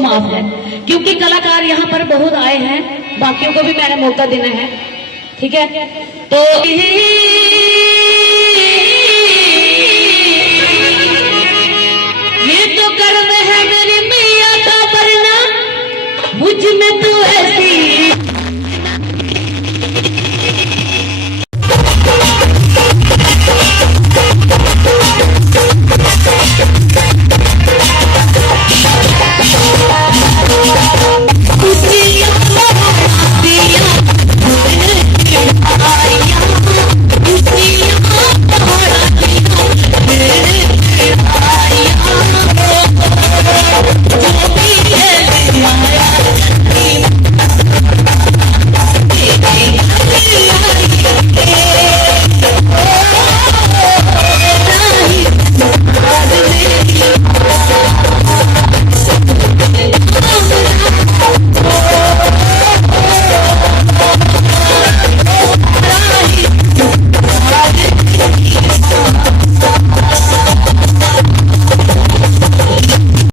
माफ है, क्योंकि कलाकार यहाँ पर बहुत आए हैं, बाकियों को भी मैंने मौका देना है। ठीक है, तो